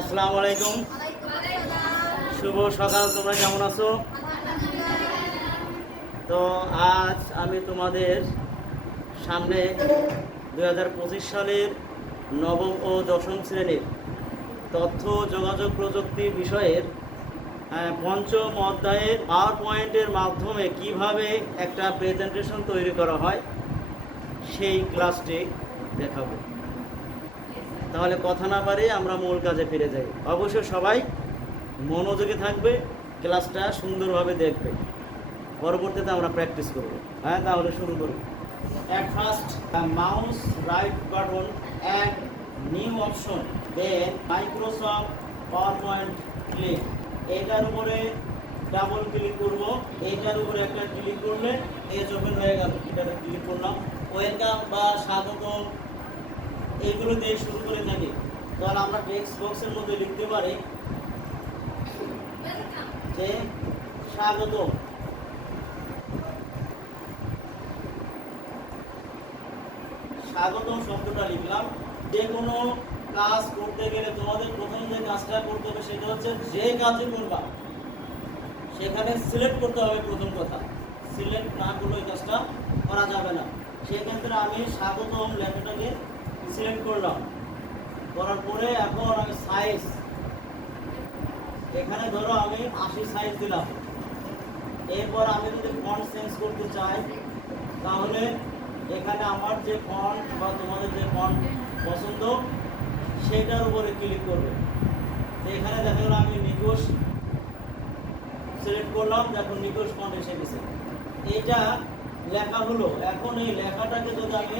আসসালামু আলাইকুম। শুভ সকাল, তোমরা কেমন আছো? তো আজ আমি তোমাদের সামনে দু হাজার পঁচিশ সালের নবম ও দশম শ্রেণির তথ্য, যোগাযোগ প্রযুক্তি বিষয়ের পঞ্চম অধ্যায়ের পাওয়ার পয়েন্টের মাধ্যমে কীভাবে একটা প্রেজেন্টেশন তৈরি করা হয়, সেই ক্লাসটি দেখাবো। তাহলে কথা না পারে আমরা মূল কাজে ফিরে যাই। অবশ্য সবাই মনোযোগে থাকবে, ক্লাসটা সুন্দরভাবে দেখবে। পরবর্তীতে আমরা প্র্যাকটিস করব। হ্যাঁ তাহলে শুরু করব at first mouse right button add new option then Microsoft PowerPoint click এটার উপরে ডাবল ক্লিক করব। এটার উপরে একটা ক্লিক করলে এজ ওপেন হয়ে গেল, এটাতে ক্লিক করলাম। ওয়েলকাম বা স্বাগতম। এইগুলো দিয়ে শুরু করে থাকি। তাহলে আমরা টেক্সট বক্সের মধ্যে লিখতে পারি যে স্বাগত। স্বাগত শব্দটা লিখলাম। যে কোনো কাজ করতে গেলে তোমাদের প্রথম যে কাজটা করতে হবে সেটা হচ্ছে যে কাজে করবা, সেখানে সিলেক্ট করতে হবে প্রথম কথা। সিলেক্ট না করলে কাজটা করা যাবে না। সেক্ষেত্রে আমি স্বাগতম লেখাটাকে সিলেক্ট করলাম। করার পরে এখন আমি সাইজ এখানে ধরো আমি আশি সাইজ দিলাম। এরপর আমি যদি ফন্ট চেঞ্জ করতে চাই, তাহলে এখানে আমার যে ফন্ট বা তোমাদের যে ফন্ট পছন্দ, সেটার উপরে ক্লিক করবে। এখানে দেখা গেলো আমি নিকোষ সিলেক্ট করলাম, দেখো নিকোষ ফন্ট এসে গেছে। এটা লেখা হলো। এখন এই লেখাটাকে যদি আমি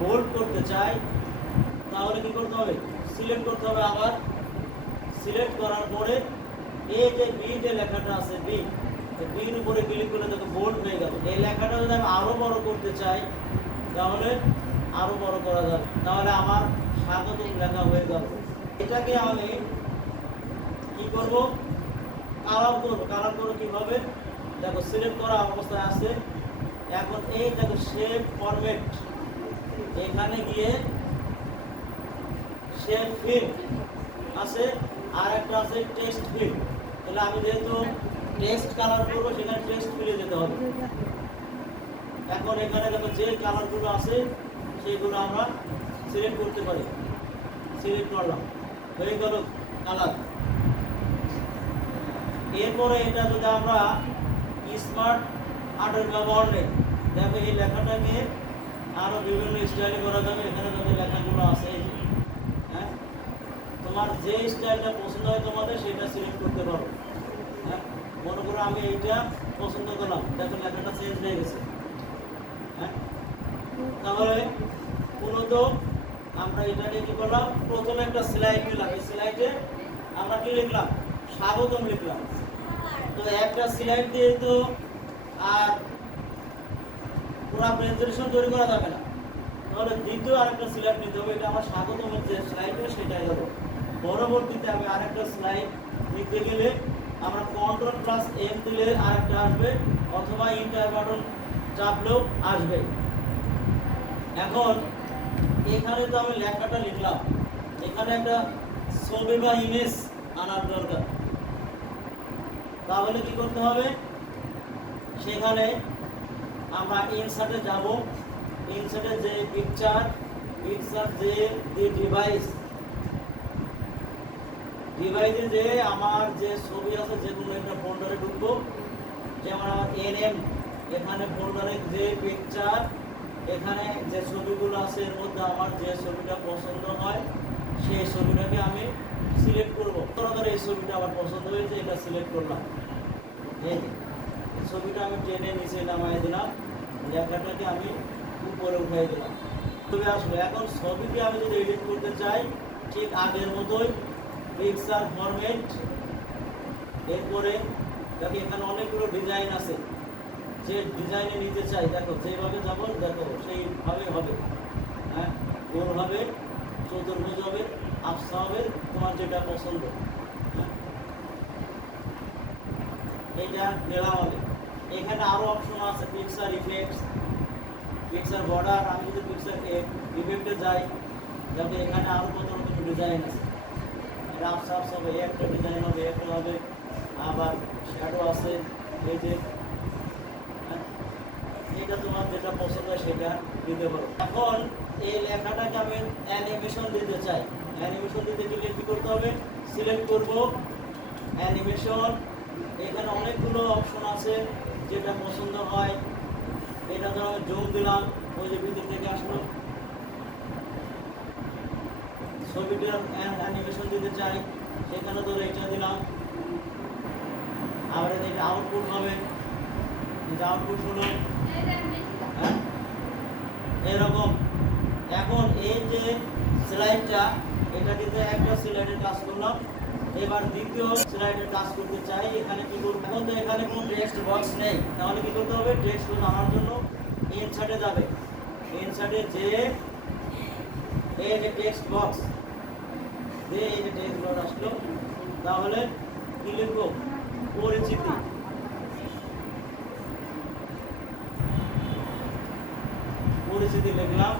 বোল্ড করতে চাই, তাহলে কি করতে হবে? সিলেক্ট করতে হবে আবার। সিলেক্ট করার পরে এই যে বি যে লেখাটা আছে বি বির উপরে ক্লিক করলে দেখো বোল্ড হয়ে গেল। এই লেখাটা যদি আমি আরও বড় করতে চাই, তাহলে আরও বড় করা যাবে। তাহলে আমার স্বাগত লেখা হয়ে গেল। এটাকে আমি কি করব? কালার করব। কালার করব কীভাবে? দেখো, সিলেক্ট করা অবস্থায় আছে। এখন এই দেখো শেপ ফরম্যাট এখানে গিয়ে শেপ ফিল্ড আছে আর একটা আছে টেক্সট ফিল্ড তাহলে আমি যেহেতু টেক্সট কালার করব, সেখানে টেক্সট ফিল্ডে যেতে হবে। এখন এখানে দেখো যে কালারগুলো আছে, সেগুলো আমরা সিলেক্ট করতে পারি। সিলেক্ট করলাম। হয়ে গেল কালার এরপরে এটা যদি আমরা স্মার্ট আর্টের ব্যবহার নেই, দেখো এই লেখাটাকে আরও বিভিন্ন স্টাইল করা যাবে, এখানে যাদের লেখাগুলো আছে। হ্যাঁ? তোমার যে স্টাইলটা পছন্দ হয় তোমাদের, সেটা সিলেক্ট করতে পারো। হ্যাঁ? মনে করো আমি এইটা পছন্দ করলাম, দেখো লেখাটা চেঞ্জ হয়ে গেছে। হ্যাঁ? তাহলে মূলত আমরা এটাকে কি করলাম, প্রথমে একটা স্লাইড নিলাম। এই স্লাইডে আমরা কি লিখলাম? স্বাগতম লিখলাম। তো একটা স্লাইড দিয়ে তো আর পুরো প্রেজেন্টেশন তৈরি করা যাবে না। তাহলে দ্বিতীয় আরেকটা স্লাইড নিতে হবে, এটা আমার স্বাগতমের যে স্লাইড সেটাই হবে পরবর্তীতে আমি আরেকটা স্লাইড নিতে গেলে আমরা কন্ট্রোল প্লাস এম দিলে আরেকটা আসবে, অথবা ইন্টার বাটন চাপলেও আসবে। এখন এখানে তো আমি লেখাটা লিখলাম। এখানে একটা ছবি বা ইমেজ আনার দরকার। তাহলে কি করতে হবে? সেখানে আমরা ইনসার্টে যাব। ইনসার্টে যে পিকচার পিকচার যে দি ডিভাইস ডিভাইসে যে আমার যে ছবি আছে যে কোনো একটা ফোল্ডারে ঢুকবো, যেমন আমার এন এম এখানে ফোল্ডারে যে পিকচার এখানে যে ছবিগুলো আছে, এর মধ্যে আমার যে ছবিটা পছন্দ হয়, সেই ছবিটাকে আমি সিলেক্ট করব। ধরো এই ছবিটা আমার পছন্দ হয়েছে, এটা সিলেক্ট করলাম। এই ছবিটা আমি টেনে নিচে নামাই দিলাম। লেখাটাকে আমি উপরে উঠাই দিলাম। ছবি আসবে এখন ছবিকে আমি যদি এডিট করতে চাই, ঠিক আগের মতোই পিকচার ফরম্যাট এরপরে দেখো এখানে অনেকগুলো ডিজাইন আছে। যে ডিজাইনে নিতে চাই, দেখো যেভাবে যাব, দেখো সেইভাবে হবে। হ্যাঁ গোল হবে, চতুর্ভুজ হবে আফসা হবে, তোমার যেটা পছন্দ। হ্যাঁ এটা নিলাম হবে এখানে আরও অপশন আছে পিকচার ইফেক্টস পিকচার বর্ডার আমি যদি পিকচার ইফেক্টে যাই দেখো এখানে আরও কত রকম ডিজাইন আছে। রাফ সাফ সব এই একটা ডিজাইন হবে একটা হবে আবার শ্যাডো আছে এই যে হ্যাঁ, এটা তোমার যেটা পছন্দ হয় সেটা দিতে পারো। এখন এই লেখাটাকে আমি অ্যানিমেশন দিতে চাই। অ্যানিমেশন দিতে গেলে কি করতে হবে? সিলেক্ট করব। অ্যানিমেশন এখানে অনেকগুলো অপশন আছে যেটা পছন্দ হয়। এটা ধরো জুম দিলাম, ওই যে ভিতর থেকে আসলো। ছবিটার অ্যানিমেশন দিতে চাই, সেখানে ধরো এটা দিলাম। আবার এটা আউটপুট হবে। এটা আউটপুট হলো। হ্যাঁ? এরকম। এখন এই যে স্লাইডটা এটা কিন্তু একটা স্লাইডের কাজ করলাম। এবার দ্বিতীয় স্লাইডের কাজ করতে চাই, এখানে কি করব? এখন তো এখানে কোনো টেক্সট বক্স নেই। তাহলে কি করতে হবে? টেক্সট বক্স আনার জন্য ইনসার্টে যাবে। ইনসার্টে যে, এই যে টেক্সট বক্স যে এই যে টেক্সট বক্স আসলো, তাহলে কি লিখব? পরিচিতি। পরিচিতি লিখলাম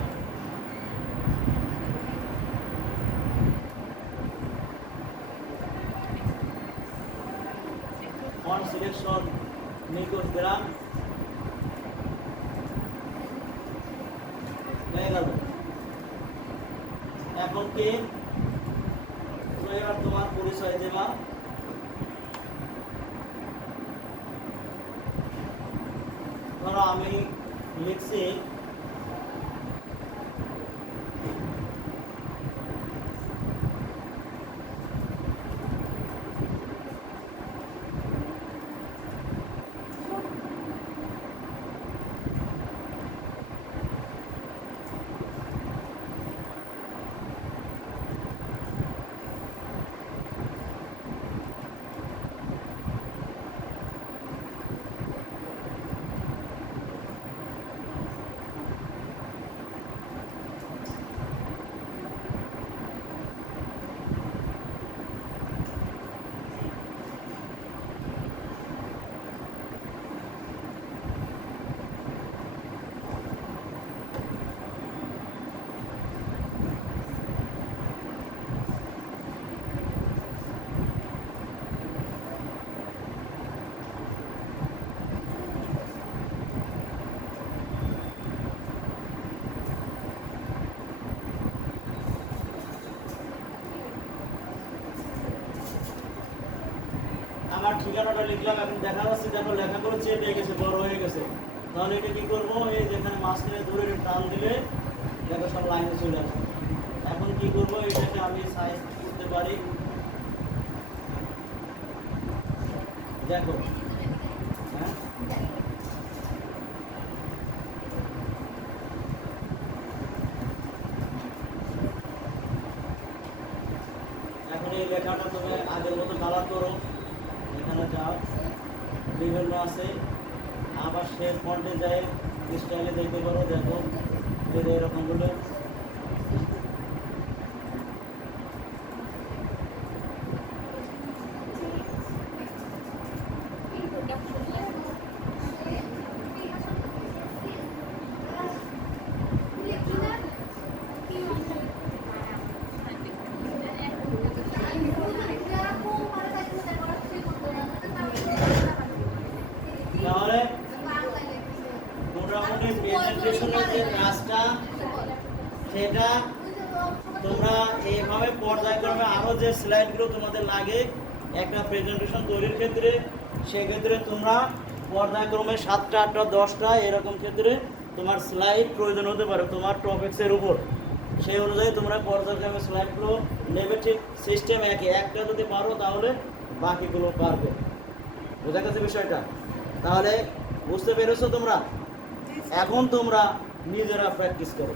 ফন্ট সিলেকশন নিকট দিলাম হয়ে গেল এখন কে এবার তোমার পরিচয় দেবা ধরো আমি লিখছি আমার ঠিকানাটা লিখলাম, এখন দেখা যাচ্ছে দেখো লেখা করে চেপে গেছে, বড় হয়ে গেছে। তাহলে এটা কি করব? এই যেখানে মাঝখানে দূরে টান দিলে দেখো সব লাইনে চলে আসে। এখন কি করব? এটাকে আমি সাইজ করতে পারি। দেখো। হ্যাঁ? এখন এই লেখাটা তুমি আগের মতো কালার করো। এখানে যাও। বিভিন্ন আছে। আবার সে ফন্টে যায়। স্টাইলে দেখতে পারো দেখো। যদি এরকমগুলো তাহলে মোটামুটি প্রেজেন্টেশনের যে কাজটা, সেটা তোমরা এইভাবে পর্যায়ক্রমে আরও যে স্লাইডগুলো তোমাদের লাগে, একটা প্রেজেন্টেশন তৈরির ক্ষেত্রে, সেক্ষেত্রে তোমরা পর্যায়ক্রমে সাতটা, আটটা, দশটা এরকম ক্ষেত্রে তোমার স্লাইড প্রয়োজন হতে পারে, তোমার টপিক্সের উপর। সেই অনুযায়ী তোমরা পর্যায়ক্রমে স্লাইডগুলো নেবে, ঠিক সিস্টেম একই। একটা যদি পারো তাহলে বাকিগুলো পারবে। বোঝা গেছে বিষয়টা? তাহলে বুঝতে পেরেছ তোমরা? এখন তোমরা নিজেরা প্র্যাকটিস করো।